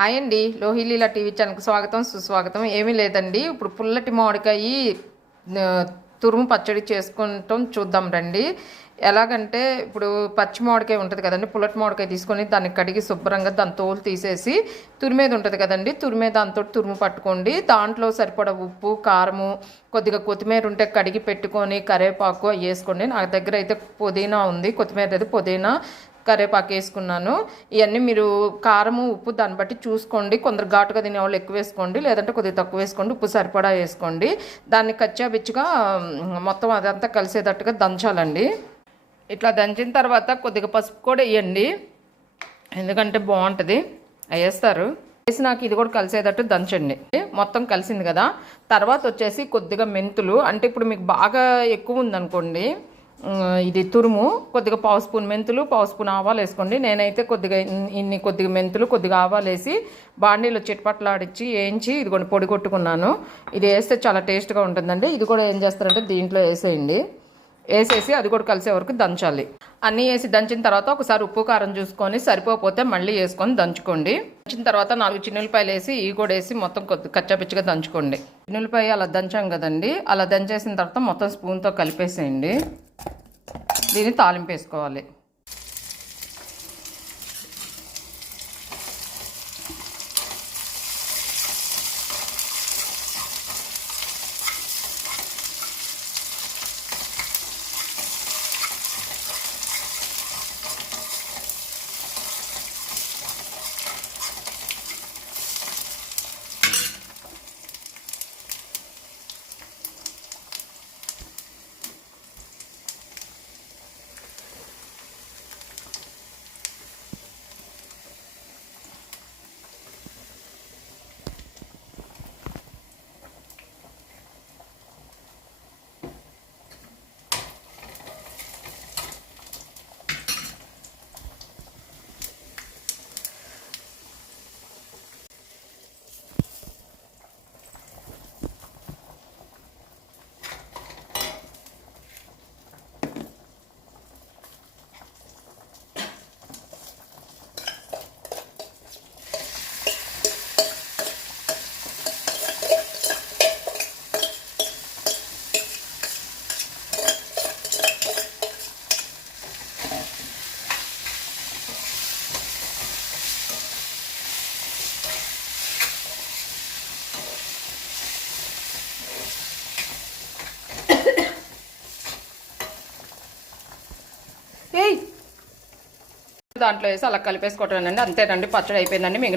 Hi అండి, లోహిలీలా TV ఛానల్కి స్వాగతం సుస్వాగతం. ఏమీ లేదండి, ఇప్పుడు పుల్లటి మామిడికాయ తురుము పచ్చడి చేసుకుంటాం, చూద్దాం రండి. ఎలాగంటే ఇప్పుడు పచ్చి మామిడికాయ ఉంటుంది కదండి, పుల్లటి మామిడికాయ తీసుకొని దాన్ని కడిగి శుభ్రంగా దాని తోలు తీసేసి తురిమేది ఉంటుంది కదండి, దాంతో తురుము పట్టుకోండి. దాంట్లో సరిపడా ఉప్పు, కారము, కొద్దిగా కొత్తిమీర ఉంటే కడిగి పెట్టుకొని కరివేపాకు వేసుకోండి. నా దగ్గర అయితే పుదీనా ఉంది, కొత్తిమీర అయితే పుదీనా కరివేపాకు వేసుకున్నాను. ఇవన్నీ మీరు కారము ఉప్పు దాన్ని బట్టి చూసుకోండి. కొందరు ఘాటుగా తినేవాళ్ళు ఎక్కువ వేసుకోండి, లేదంటే కొద్దిగా తక్కువ వేసుకోండి. ఉప్పు సరిపడా వేసుకోండి. దాన్ని కచ్చాబిచ్చుగా మొత్తం అదంతా కలిసేటట్టుగా దంచాలండి. ఇట్లా దంచిన తర్వాత కొద్దిగా పసుపు కూడా వేయండి, ఎందుకంటే బాగుంటుంది. వేస్తారు వేసి నాకు ఇది కూడా కలిసేటట్టు దంచండి. మొత్తం కలిసింది కదా. తర్వాత వచ్చేసి కొద్దిగా మెంతులు, అంటే ఇప్పుడు మీకు బాగా ఎక్కువ ఉందనుకోండి ఇది తురుము, కొద్దిగా పావు స్పూన్ మెంతులు, పావు స్పూన్ ఆవాలు వేసుకోండి. నేనైతే కొద్దిగా మెంతులు, కొద్దిగా ఆవాలు వేసి బాండీలో చిట్పట్లాడిచ్చి వేయించి ఇది కొన్ని పొడి కొట్టుకున్నాను. ఇది వేస్తే చాలా టేస్ట్గా ఉంటుందండి. ఇది కూడా ఏం చేస్తారంటే దీంట్లో వేసేయండి. వేసేసి అది కూడా కలిసే వరకు దంచాలి. అన్నీ వేసి దంచిన తర్వాత ఒకసారి ఉప్పు కారం చూసుకొని సరిపోతే మళ్ళీ వేసుకొని దంచుకోండి. దంచిన తర్వాత 4 చిన్నులపాయలు వేసి ఇవి కూడా వేసి మొత్తం కచ్చాపిచ్చిగా దంచుకోండి. చిన్నులపాయ అలా దంచాం కదండి, అలా దంచేసిన తర్వాత మొత్తం స్పూన్తో కలిపేసేయండి. దీన్ని తాలింపు వేసుకోవాలి. దాంట్లో వేసి అలా కలిపేసుకోవటం అండి. అంతేనండి, పచ్చడి అయిపోయిందండి. మీకు